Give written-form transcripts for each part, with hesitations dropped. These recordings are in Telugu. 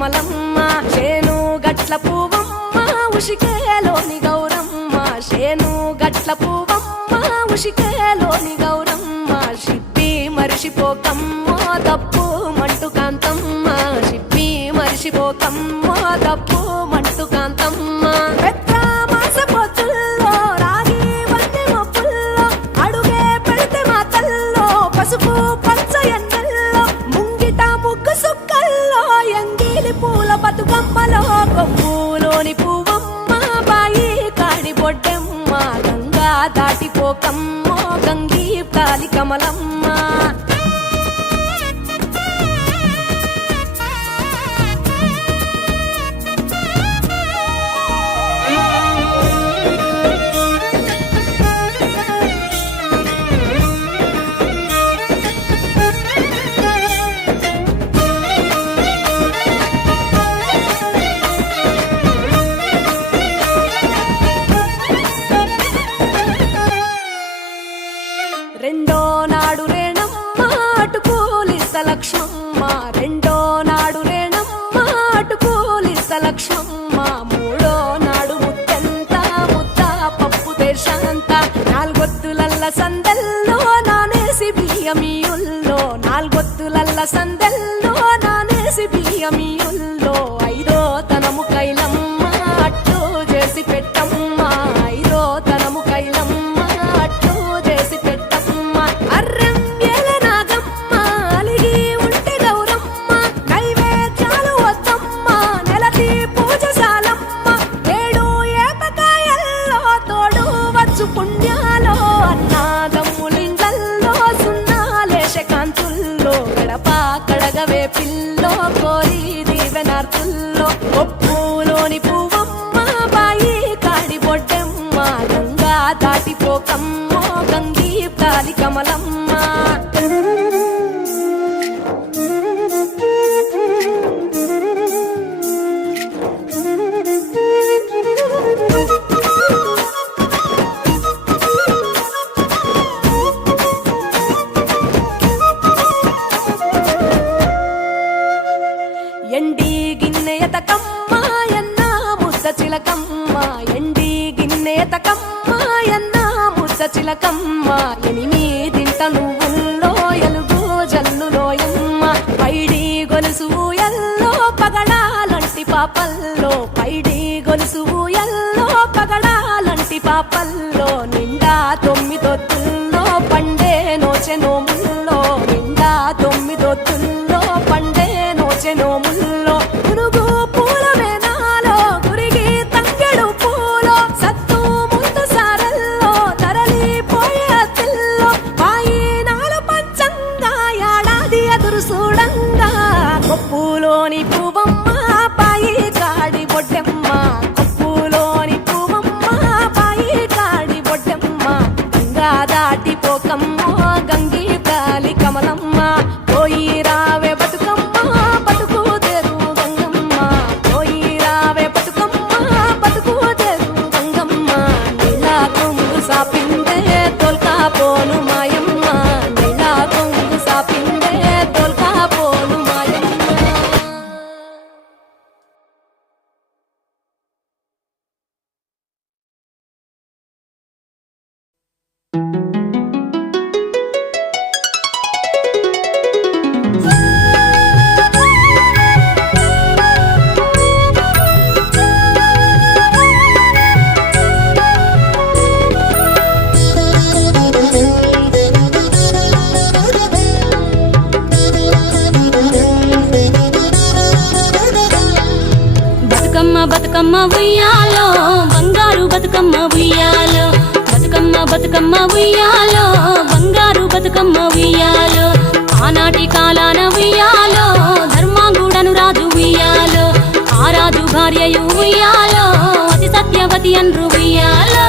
కమలమ్మ శేను గట్ల పువ్వమ్మ ఉషికేలోని గౌరమ్మ శేను గట్ల పువ్వమ్మ ఉషికేలోని గౌరమ్మ షిప్పి మరిషిపోకమ్మో తప్పు మంటు కాంతమ్మ షిప్పి మరిషిపోకమ్మో తప్పు మంటు కాంతమ్మ పెద్ద మాసపోతుల్లో రాగి వంటి మొప్పుల్లో అడుగే పెడితే మా తల్లో పసుపు పచ్చ ఎన్నెల్లో ముంగిట ముగ్గు సుక్కల్లో ఎంగిలి పూల బతుకమ్మలో కొమ్ములోని పువ్వమ్మ బాయి కాడి బొడ్డెమ్మ గంగా దాటిపోకమ్మో గంగీ తాలి కమలమ్మ రెండో నాడు రేణమ్మ అటుకూలిస్త లక్ష్మమ్మ రెండో నాడు రేణమ్మ అటుకూలిస్త లక్ష్మమ్మ మూడో నాడు ముత్తెంత ముద్ద పప్పు దేశంత నాలుగొత్తులల్ల సందెల్లో నానేసి బియ్యమియుల్లో నాలుగొత్తులల్ల సందెల్లో నానేసి బియ్యమియుల్లో ఐదో తనము కైలమ్మ అట్టు చేసి పెట్టమ్మ ఐదో తనము కైలమ్మ పుణ్యాలో అన్నాదమ్ములిండ్లల్లో సున్నాలేశ కాంతుల్లో గడప కడగవే పిల్లో కోరి దీవెనార్తుల్లో ఒప్పులోని పువ్వమ్మ బాయి కాడి బొడ్డెమ్మ గంగా దాటిపోకమ్మో గంగీ తాలి కమలమ్మ ఎండి గిన్నెయతకమ్మ ఎన్న ముద్ద చిలకమ్మ ఎండి గిన్నెయతకమ్మ ఎన్న ముద్ద చిలకమ్మ ఎనిమిదింట నువ్వుల్లో ఎలుగు జల్లులోయమ్మ పైడి గొలుసు ఎల్లో పగడాలంటి పాపల్లో పైడి గొలుసు ఎల్లో పగడాలంటి పాపల్లో నిండా తొమ్మిదొత్తుల్లో పండే నోచె నోముల్లో నిండా తొమ్మిదొత్తుల్లో పండే నోచె నోముల్లో పురుగు పూల వేనాలో గురిగి తంగెడు పూలో సత్తు ముందు సారల్లో తరలిపోయే అత్తిల్లో పాయినాల పంచంగా ఏడాది ఎదురు చూడంగా కొప్పులోని పువ్వమ్మ పాయి కాడి బొడ్డెమ్మ కొప్పులోని పువ్వమ్మ పాయి కాడి బొడ్డెమ్మ గంగా దాటిపోకమ్మో గంగీ తాలి కమలమ్మ పోయి రావే బతుకమ్మ బతుకు తెరు గంగమ్మ పోయి రావే బతుకమ్మ బతుకు తెరు గంగమ్మ నీలా కొంగు సాపిందే తోల్కా పోను మాయమ్మ నీలా కొంగు సాపిందే తోల్కా పోను మాయమ్మ బతుకమ్మ ఉయ్యాలో బంగారు బతుకమ్మ ఉయ్యాలో బతుకమ్మ బతుకమ్మ ఉయ్యాలో బంగారు బతుకమ్మ ఉయ్యాలో ఆనాటి కాలాన ఉయ్యాలో ధర్మాంగుడను రాజు ఉయ్యాలో ఆ రాజు భార్యయు ఉయ్యాలో అతి సత్యవతి అన్రు ఉయ్యాలో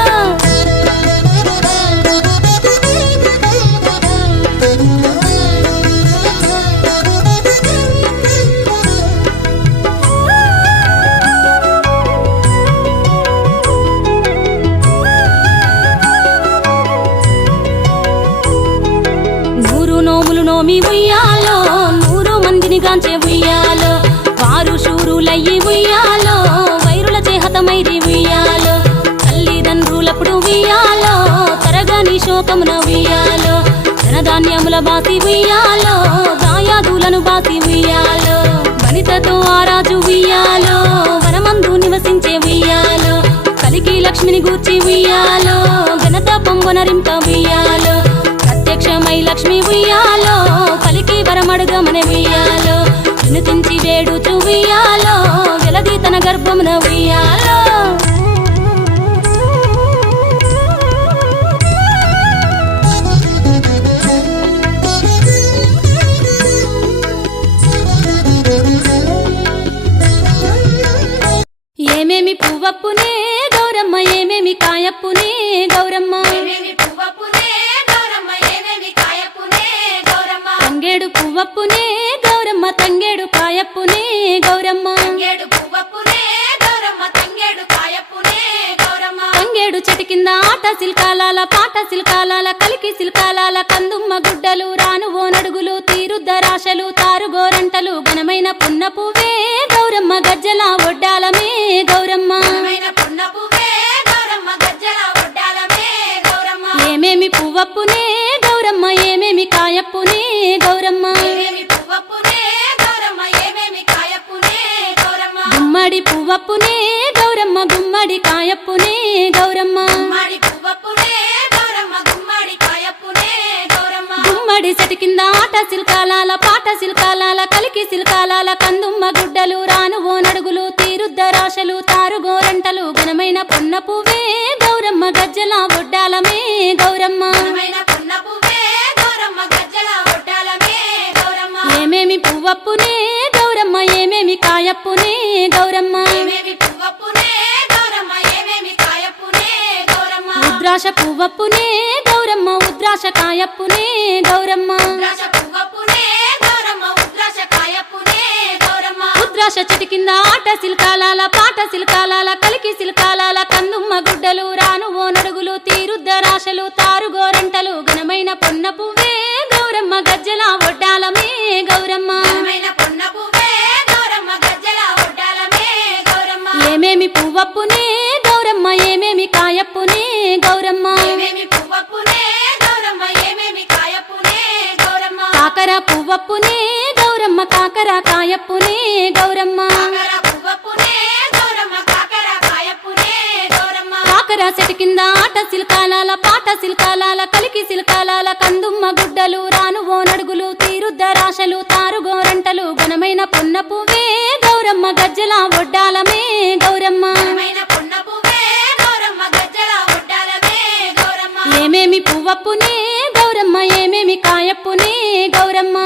నోమి ఉయ్యాలో 100 మందిని గాంచే ఉయ్యాలో వారు శూరు ఉయ్యాలో తరగని శోకమున ఉయ్యాలో ధనధాన్యముల బాసి ఉయ్యాలో దాయాదులను బాసి ఉయ్యాలో వనితతో ఆరాజు ఉయ్యాలో వనమందు నివసించే ఉయ్యాలో కలికి లక్ష్మిని గూర్చి ఉయ్యాలో ఘనత పొంగొనరింప ఉయ్యాలో ప్రత్యక్షమై లక్ష్మి ఉయ్యాలో కలికి వరమడుగమనే ఉయ్యాలో వినుతించి వేడుచు ఉయ్యాలో వెలది తన గర్భమున ఉయ్యాలో ఏమేమి పువ్వప్పునే గౌరమ్మ ఏమేమి కాయప్పునే గౌరమ్మ తంగేడు పువ్వప్పునే గౌరమ్మ తంగేడు కాయప్పునే గౌరమ్మ తంగేడు చెట్టు కింద ఆట సిల్కాలాల పాట సిల్కాలాల కలికి సిల్కాలాల కందుమ్మ గుడ్డలు రాను ఓ నడుగులు తీరుద్దరాశలు తారుగోరంటలు ఘనమైన పున్న పువ్వే గౌరమ్మ గజ్జల ఒడ్డాలమే గౌరమ్మ ఏమేమి పువ్వప్పునే గౌరమ్మ ఏమేమి కాయప్పునే గౌరమ్మ గుమ్మడి పువ్వప్పునే గౌరమ్మ గుమ్మడి కాయప్పునే గౌరమ్మ గుమ్మడి చెట్టు కింద ఆట సిల్కాలాల పాట సిల్కాలాల కలికి సిల్కాలాల కందుమ్మ గుడ్డలు రాను ఓ నడుగులు తీరుద్దరాశలు తారుగోరంటలు ఘనమైన పొన్న పువ్వే గౌరమ్మ గజ్జల ఒడ్డాలమే గౌరమ్మ ఏమేమి పువ్వప్పునే గౌరమ్మ ఏమేమి కాయప్పునే గౌరమ్మ ఉద్రాశ పువ్వప్పునే గౌరమ్మ ఉద్రాశ కాయప్పునే గౌరమ్మ ఉద్రాశ చెట్టు కింద ఆట సిల్కాలాల పాట సిల్కాలాల కలికి సిల్కాలాల కందుమ్మ గుడ్డలు రాను ఓ నడుగులు తీరుద్దరాశలు తారుగోరంటలు ఘనమైన పొన్న పువ్వే గౌరమ్మ గజ్జల ఒడ్డాలమే గౌరమ్మ ఏమేమి పువ్వప్పునే గౌరమ్మ ఏమేమి కాయప్పునే గౌరమ్మ కాకర పువ్వప్పునే గౌరమ్మ కాకర కాయప్పునే గౌరమ్మ కాకర చెట్టు కింద ఆట సిల్కాలాల పాట సిల్కాలాల కలికి సిల్కాలాల కందుమ్మ గుడ్డలు రాను ఓ నడుగులు తీరుద్దరాశలు తారుగోరంటలు ఘనమైన పొన్న పువ్వే గౌరమ్మ గజ్జల ఒడ్డాలమే గౌరమ్మ ఏమేమి పువ్వప్పునే గౌరమ్మ ఏమేమి కాయప్పునే గౌరమ్మ